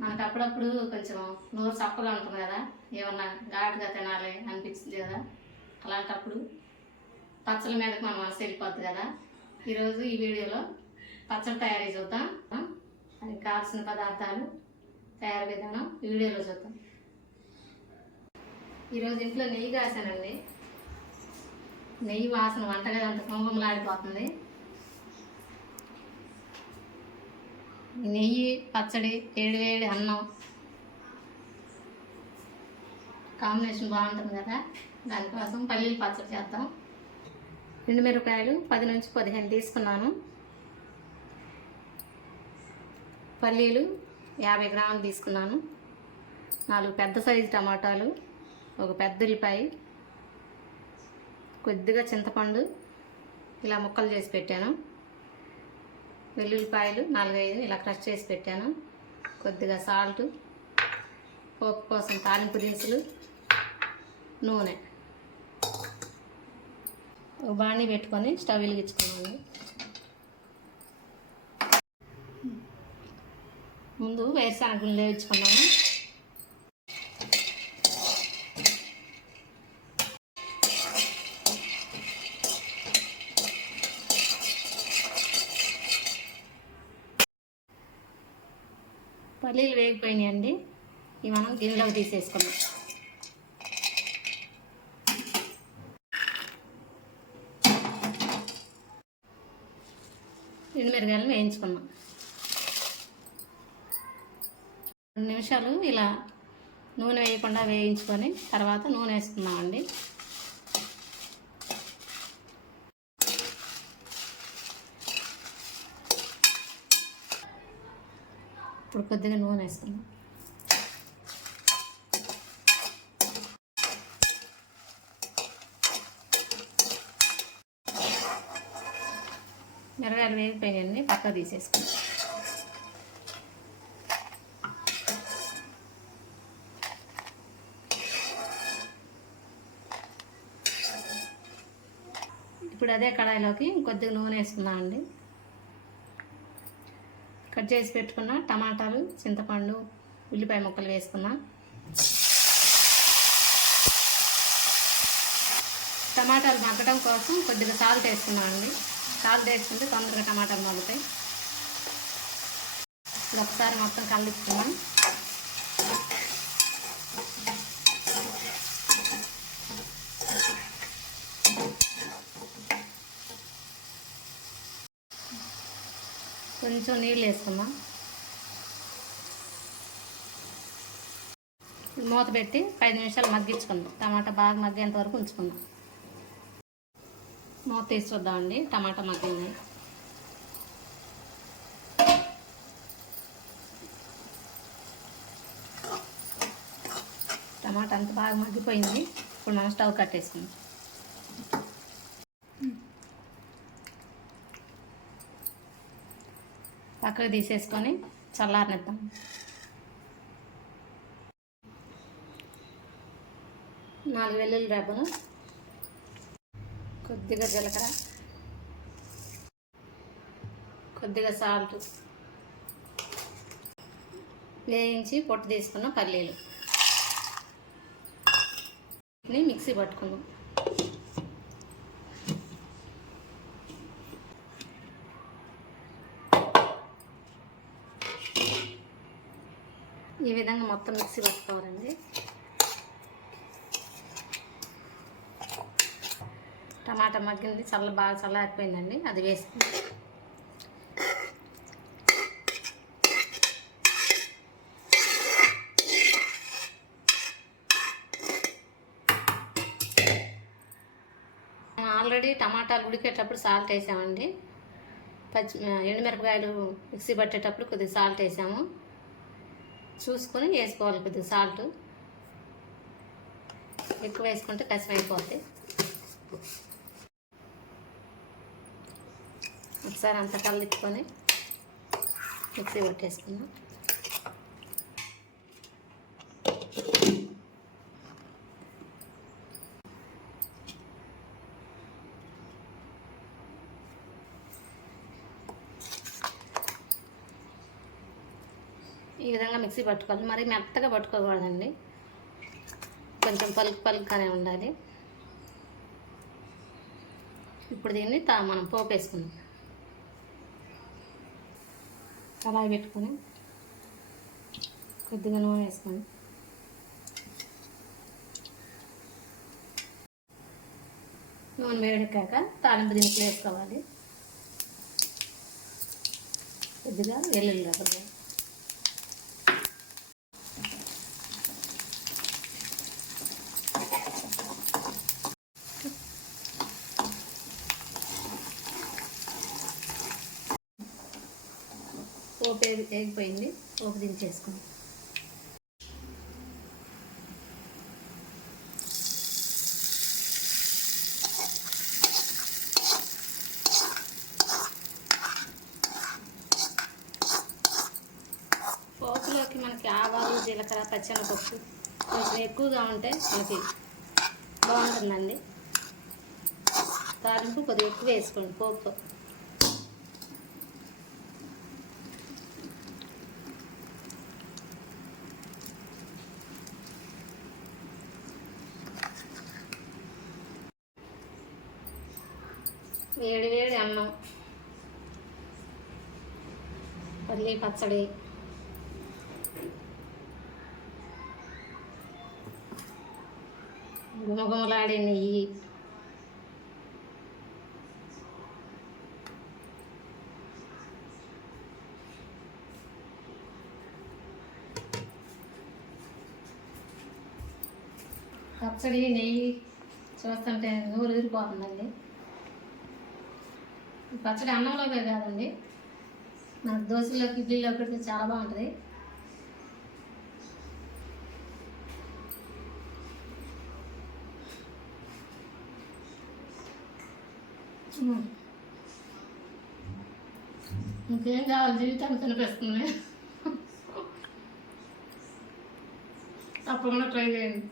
మనకు అప్పుడప్పుడు కొంచెం నోరు చప్పగా ఉంటుంది కదా ఏమన్నా ఘాటుగా తినాలి అనిపించింది కదా అలాంటప్పుడు పచ్చళ్ళ మీదకి మన మనసు వెళ్ళిపోద్ది కదా. ఈరోజు ఈ వీడియోలో పచ్చడి తయారీ చూద్దాం. దానికి కావాల్సిన పదార్థాలు తయారు విధానం ఈ వీడియోలో చూద్దాం. ఈరోజు ఇంట్లో నెయ్యి కాసానండి. నెయ్యి వాసన వంటగది అంత కుంకుమలాడిపోతుంది. నెయ్యి పచ్చడి వేడి వేడి అన్నం. కాంబినేషన్ బాగుంటుంది కదా. దానికోసం పల్లీలు పచ్చడి చేద్దాం. ఎండుమిరపకాయలు పది నుంచి పదిహేను తీసుకున్నాను. పల్లీలు యాభై గ్రాములు తీసుకున్నాను. నాలుగు పెద్ద సైజు టమాటాలు ఒక పెద్ద ఉల్లిపాయ కొద్దిగా చింతపండు ఇలా ముక్కలు చేసి పెట్టాను. వెల్లుల్లిపాయలు నాలుగైదు ఇలా క్రష్ చేసి పెట్టాను. కొద్దిగా సాల్ట్ పోపు కోసం తాలింపు దినుసులు నూనె. బాణీ పెట్టుకొని స్టవ్ వెలిగించుకున్నాను ముందు వేరుశనగలు వేయించుకున్నాము పల్లీలు వేగిపోయినాయండి. ఇవి మనం గిన్నెలోకి తీసేసుకున్నాం ఎండుమిరగాయలు వేయించుకున్నాం. రెండు నిమిషాలు ఇలా నూనె వేయకుండా వేయించుకొని తర్వాత నూనె వేసుకున్నామండి ఇప్పుడు కొద్దిగా నూనె వేసుకుందాం. మిరగాయలు వేగిపోయాయండి పక్క తీసేసుకుందాం. ఇప్పుడు అదే కడాయిలోకి కొద్దిగా నూనె వేసుకున్నామండి కట్ చేసి పెట్టుకున్న టమాటాలు చింతపండు ఉల్లిపాయ ముక్కలు వేసుకున్నాం. టమాటాలు మగ్గడం కోసం కొద్దిగా సాల్ట్ వేసుకున్నామండి సాల్ట్ వేసుకుంటే తొందరగా టమాటాలు మగ్గుతాయి. ఇప్పుడు ఒకసారి మొత్తం కలిపుకున్నాం కొంచెం నీళ్ళు వేసుకుందాం. మూత పెట్టి పది నిమిషాలు మగ్గించుకుందాం. టమాటా బాగా మగ్గేంత వరకు ఉంచుకుందాం. మూత తీసి చూద్దామండి టమాటా మగ్గింది. టమాటా అంత బాగా మగ్గిపోయింది. ఇప్పుడు మనం స్టవ్ కట్టేసుకుందాం. పక్కకు తీసేసుకొని చల్లారనిద్దాం. నాలుగు వెల్లుల్లి రెబ్బలు కొద్దిగా జీలకర్ర కొద్దిగా సాల్ట్ వేయించి పొట్టు తీసుకున్న పల్లీలు. మిక్సీ పట్టుకుందాం. ఈ విధంగా మొత్తం మిక్సీ పట్టుకోవాలండి. టమాటా మగ్గింది చల్ల బాగా చల్లారిపోయిందండి అది వేసుకుంది. ఆల్రెడీ టమాటాలు ఉడికేటప్పుడు సాల్ట్ వేసామండి. పచ్చి ఎండుమిరపకాయలు మిక్సీ పట్టేటప్పుడు కొద్దిగా సాల్ట్ వేసాము. చూసుకొని వేసుకోవాలి కొద్దిగా సాల్ట్ ఎక్కువ వేసుకుంటే కష్టం అయిపోద్ది. ఒకసారి అంత కలుపుకొని మిక్సీ పట్టేసుకున్నాం ఈ విధంగా మిక్సీ పట్టుకోవాలి. మరి మెత్తగా పట్టుకోకూడదండి. కొంచెం పలుకు పలుకుగానే ఉండాలి. ఇప్పుడు దీన్ని తా మనం పోపు వేసుకుందాం. అలా పెట్టుకొని కొద్దిగా నూనె వేసుకొని. నూనె వేడెక్కాక తాలింపు దీనికి వేసుకోవాలి. కొద్దిగా వెల్లుల్లి రాకపోతే పోపు వేగిపోయింది పోపు దించేసుకుందాం పోపులోకి మనకి ఆవాలు జీలకర్ర పచ్చనపప్పు కొంచెం ఎక్కువగా ఉంటే మనకి బాగుంటుందండి. తాలింపు కొద్దిగా ఎక్కువ వేసుకోండి పోపు వేడి వేడి అన్నం. పల్లి పచ్చడి. గుమగుమలాడే నెయ్యి. పచ్చడి నెయ్యి చూస్తుంటే నూరు ఊరిపోతుందండి. పచ్చడి అన్నంలోకే కాదండి. మనకు దోశలోకి ఇడ్లీలో పెడితే చాలా బాగుంటుంది. ఇంకేం కావాలి? జీవితానికి కనిపిస్తుంది. తప్పకుండా ట్రై చేయండి.